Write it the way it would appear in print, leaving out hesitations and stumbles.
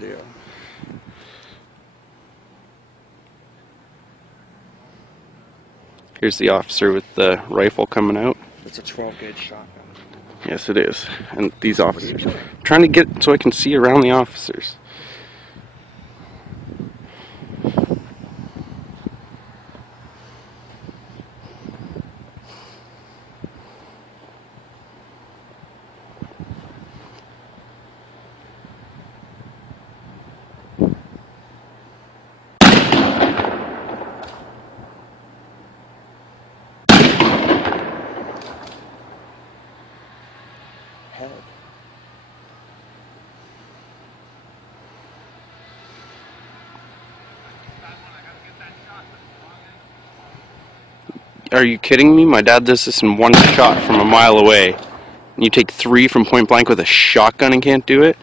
video. Here's the officer with the rifle coming out. It's a 12-gauge shotgun. Yes, it is. And these officers. I'm trying to get so I can see around the officers. Head. Are you kidding me? My dad does this in one shot from a mile away. And you take 3 from point blank with a shotgun and can't do it?